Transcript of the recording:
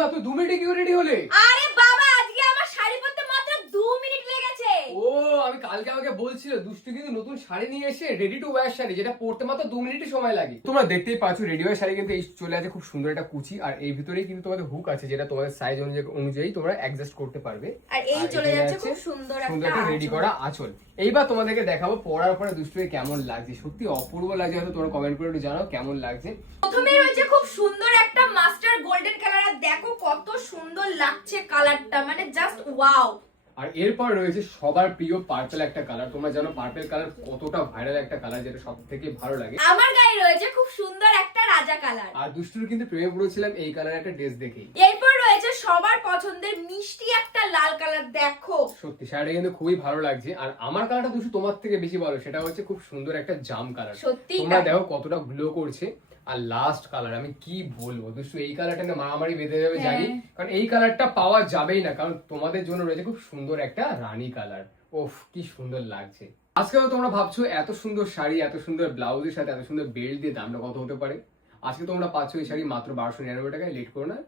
মাত্র দু মিনিটে কি রেডি হলে? আরে বাবা আজকে আমার শাড়ি পরতে মাত্র দু মিনিট লেগেছে। ও আমি কালকে আমাকে বলছিল দুষ্টু কিন্তু নতুন শাড়ি নিয়ে এসে রেডি টু ওয়্যার শাড়ি যেটা পরতে মাত্র দু মিনিটই সময় লাগে। তোমরা দেখতেই পাচ্ছ রেডি ওয়্যার শাড়ি কিন্তু এই চলে আছে খুব সুন্দর একটা কুচি আর এই ভিতরেই কিন্তু তোমাদের হুক আছে যেটা তোমাদের সাইজ অনুযায়ী অনুযায়ী তোমরা অ্যাডজাস্ট করতে পারবে। আর এই চলে যাচ্ছে খুব সুন্দর সুন্দর একটা রেডি করা আঁচল। এইবার তোমাদেরকে দেখাবো পরার পরে দুষ্টুকে কেমন লাগছে। সত্যি অপূর্ব লাগছে হয়তো তোমরা কমেন্ট করে একটু জানাও কেমন লাগছে। প্রথমে রয়েছে খুব সুন্দর একটা মাস্টার গোল্ডেন কালার কত সুন্দর লাগছে কালারটা মানে জাস্ট ওয়াও আর এরপর রয়েছে সবার প্রিয় পার্পল একটা কালার তোমরা জানো পার্পল কালার কতটা ভাইরাল একটা কালার যেটা সব থেকে ভালো লাগে। আমার গায়ে রয়েছে খুব সুন্দর একটা রাজা কালার আর দুষ্টুর কিন্তু প্রেমে পড়েছিলাম এই কালার একটা ড্রেস দেখেই। সবার পছন্দের মিষ্টি একটা লাল কালার দেখো। সত্যি শাড়িটা কিন্তু খুবই ভালো লাগছে। আর আমার কালারটা দুষ্টু তোমার থেকে বেশি ভালো সেটা হচ্ছে খুব সুন্দর একটা জাম কালার। সত্যি তোমরা দেখো কতটা গ্লো করছে। আর লাস্ট কালার আমি কি বলব? দুষ্টু এই কালারটা না মারামারি বেঁধে যাবে জানি। হ্যাঁ। কারণ এই কালারটা পাওয়া যাবেই না কারণ তোমাদের জন্য রয়েছে খুব সুন্দর একটা রানী কালার ওফ কি সুন্দর লাগছে। আজকেও তোমরা ভাবছ এত সুন্দর শাড়ি এত সুন্দর ব্লাউজের সাথে এত সুন্দর বেল্ট দিয়ে দামটা কত হতে পারে? আজকে তোমরা পাচ্ছ এই শাড়ি মাত্র বারোশো নিরানব্বই টাকায় লেট করো না।